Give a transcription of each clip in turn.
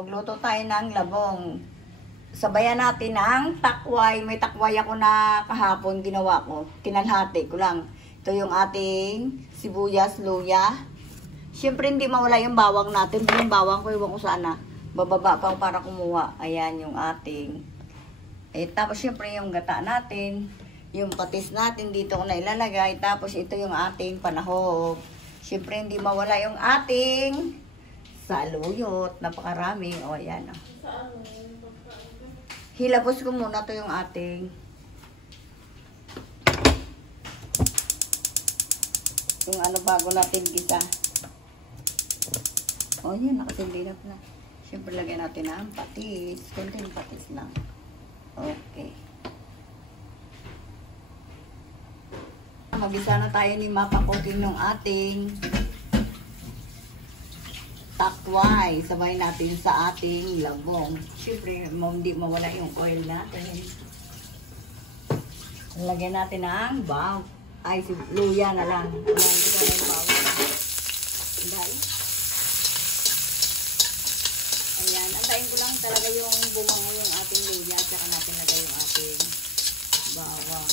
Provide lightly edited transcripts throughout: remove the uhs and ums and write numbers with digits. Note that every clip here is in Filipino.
magluto tayo ng labong. Sabayan natin ng takway. May takway ako na kahapon ginawa ko. Kinalhati ko lang. Ito yung ating sibuyas, luya. Siyempre hindi mawala yung bawang natin. Yung bawang ko, iwan ko sana. Bababa pa para kumuha. Ayan yung ating. Tapos siyempre yung gata natin. Yung patis natin dito ko na ilalagay. Tapos ito yung ating panahog. Siyempre hindi mawala yung ating saluyot. Napakarami. O ayan o. Hilabos ko muna to yung ating. Yung ano bago natin gisa. O yan, nakasindi na pala. Siyempre lagyan natin ang patis. Kunting patis lang. Okay. Magisa na tayo ni mapakutin ng ating takway. Sabay natin sa ating labong. Siyempre, hindi mawala yung oil natin. Lagyan natin ng luya na lang. Ayan, antayin ko lang talaga yung bumango yung ating luya. Tsaka natin lagay yung ating bawang.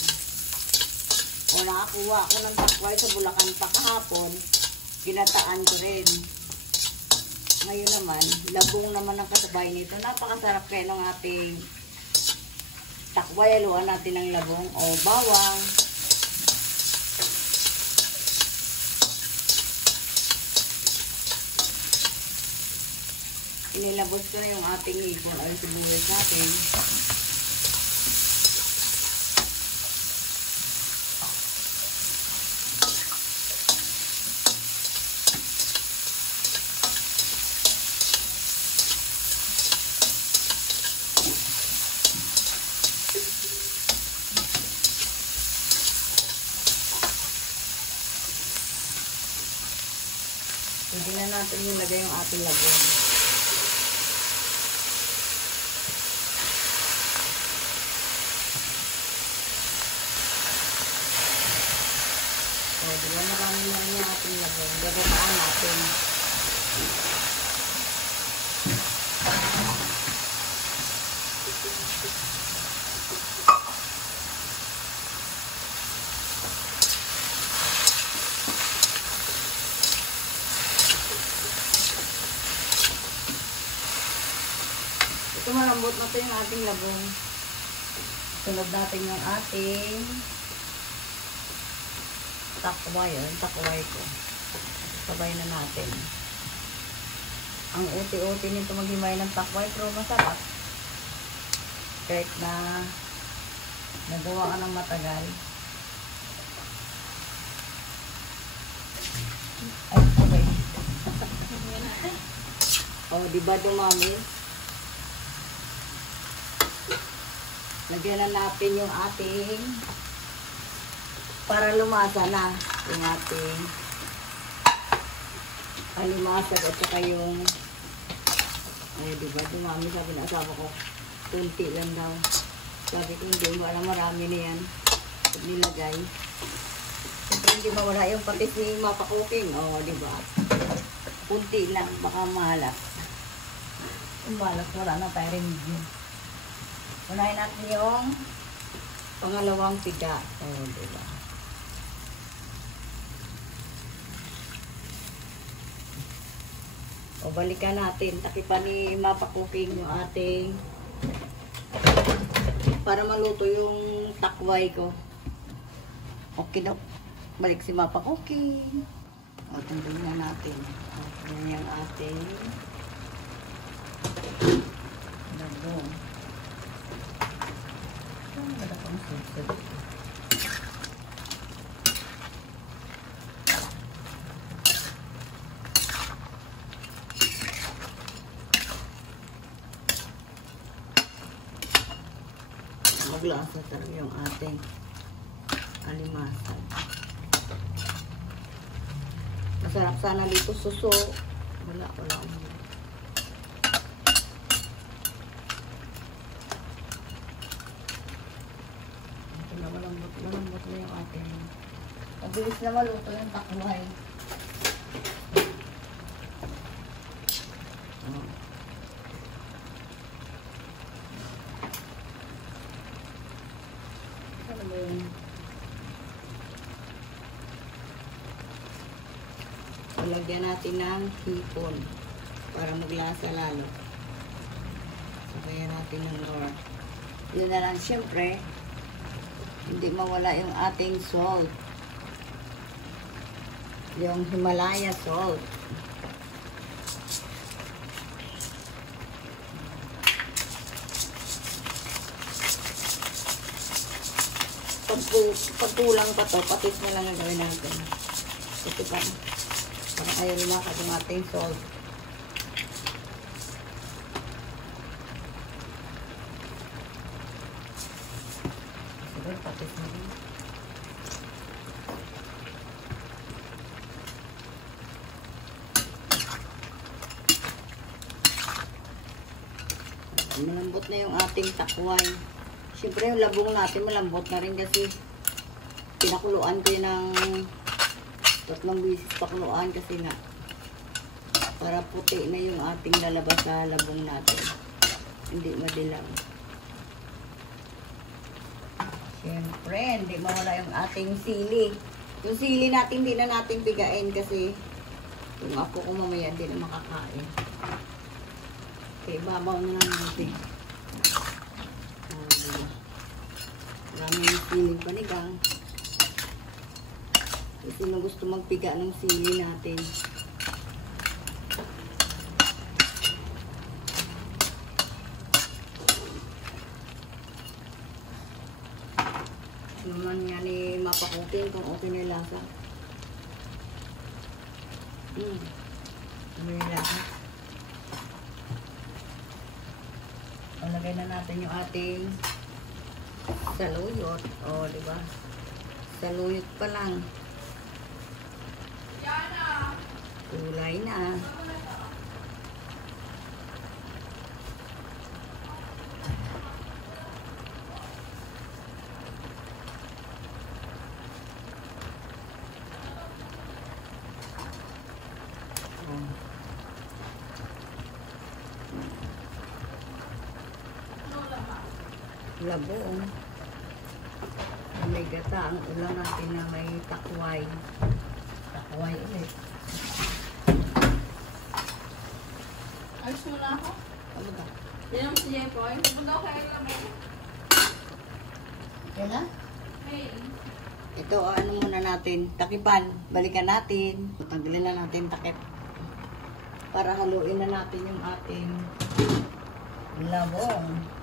O nakakuha ako ng takway sa Bulacan pa kahapon, ginataan ko rin. Ngayon naman, labong naman ang kasabay nito. Napakasarap kaya ng ating takway. Haluan natin ng labong o bawang. Inilabos ko na yung ating hipon ay sibuyas natin. Hindi na natin yung lagay yung ating labong. O, diba marami na rin yung ating labong. Gababaan natin. Ito malambot na ito yung ating labong. Sunod natin yung ating takway. Yung takway ko. Sabay na natin. Ang uti-uti nito maghimay ng takway pero masarap. Kahit na nagawa ka ng matagal. Ay, sabay. O, diba dumami? Lagyan na natin yung ating para lumasa na yung ating alimasag at saka yung diba dumami, sabi na asawa ko kunti lang daw, sabi ko hindi mo alam marami na yan pag nilagay. Siyempre hindi mawala yung patis ni mapakuking. O diba kunti lang, baka mahalat. Kung mahalat wala na tayo rin yun. Unahin natin yung pangalawang piga. O, diba? O, balikan natin. Takipan ni mapakuking yung ating para maluto yung takway ko. Okay daw. Balik si mapakuking. O, tundin na natin. O, yan yung ating labong. Ada pang susunod. Maglasa talaga yung ating alimasag. Masarap sana dito suso. Wala. Malambot na yung ating. Mabilis na maluto yung takway. Ano ba yun? Lagyan natin ng hipon para maglasa lalo. Sabayan natin ng nora. Yun na lang, syempre, hindi mawala yung ating salt. Yung Himalaya salt. Pag kulang pa to, patis na lang ang gawin natin. Ito pa. Parang ayaw lumakad yung ating salt. Siguro patis na rin. Malambot na yung ating takway. Siyempre yung labong natin malambot na rin kasi pinakuluan ko yun ng 3 bisis pakuluan kasi nga para puti na yung ating lalabas sa labong natin. Hindi madilaw. Siyempre, hindi mawala yung ating sili. Yung sili natin, hindi na natin bigain kasi yung apo ko mamaya hindi na makakain. Okay, babaw na lang natin. Maraming siling panigang. Sino gusto magpiga ng sili natin? Naman nga ni mapakutin kung okay na yung lasa. Ano yung lasa? Palagay na natin yung ating saluyot. O, diba? Saluyot pa lang. Kulay na. Labong. May gata ang ulam natin na may takway. Takway ulit. Ayos mo na ako. Ano ba? Yan ang si Jepoy. Punta ko kay Labong. Kailan? Hey. Ito, ano muna natin? Takipan. Balikan natin. Tanggalin na natin takip. Para haluin na natin yung ating labong.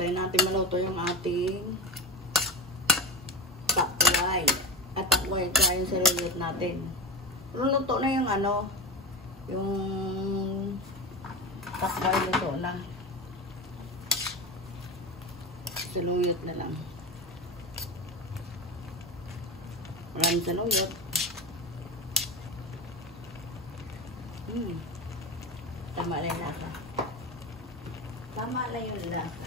Tayo natin maluto yung ating takway. At takway tayo yung saluyot natin. Luto na yung ano, yung takway luto na. Saluyot na lang. Maraming saluyot. Tama lang yung lasa. Tama lang yung lasa.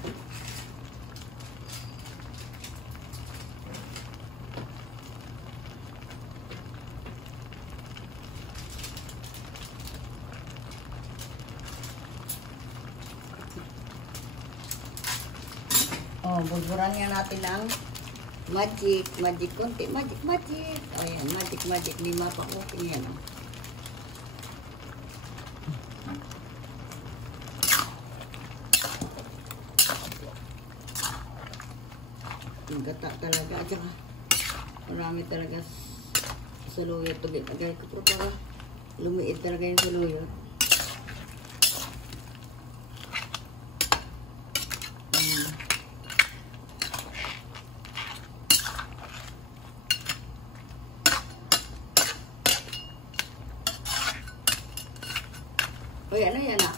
Oh, bulburan nga natin ng magic. Magic konti. Magic. O yan, magic. Ni Mapa Cooking yan. Oh. Yung gata talaga. At saka, marami talaga saluyot. Agay ko para lumiit talaga yung saluyot. Uy, ano yan ah?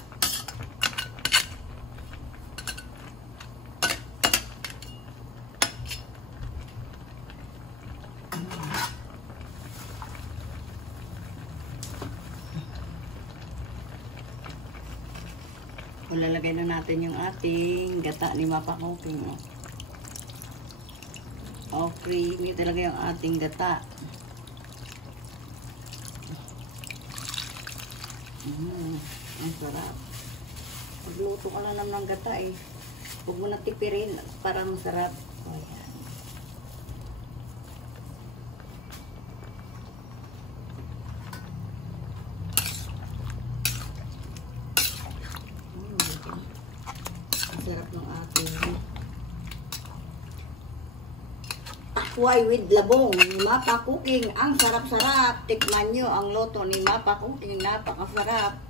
Lalagay na natin yung ating gata ni Mapa Cooking. Oh, creamy talaga yung ating gata. Ang sarap. Magluto ka na naman ng gata eh. Huwag mo na tipirin para masarap. O yan. Ang sarap ng ating takway with labong ni Mapa Cooking. Ang sarap-sarap. Tikman nyo ang loto ni Mapa Cooking. Napakasarap.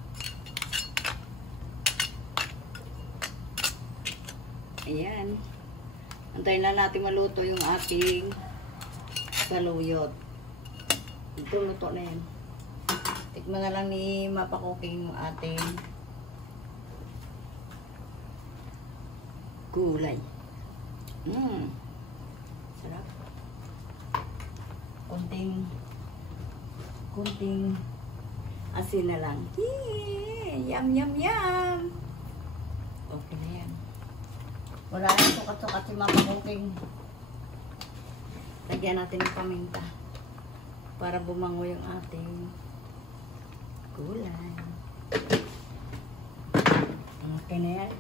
Ayan. Antayin na natin maluto yung ating saluyot. Ito, luto na yan. Tikman na lang ni Mapa Cooking yung ating gulay. Sarap. Kunting asin na lang. Yum. Okay na yan. Wala lang sukat-sukat si Mapa Cooking. Lagyan natin ng paminta para bumango yung ating gulay. Okay na yan.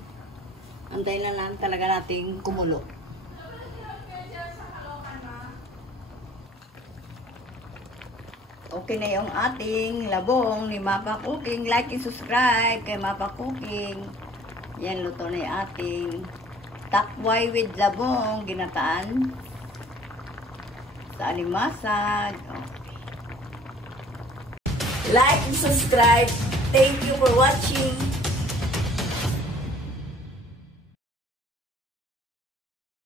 Antayin lang talaga nating kumulo. Okay na yung ating labong ni Mapa Cooking. Like and subscribe kay Mapa Cooking. Yan, luto na yung ating takway with labong, ginataan sa alimasag. Okay. Like and subscribe. Thank you for watching.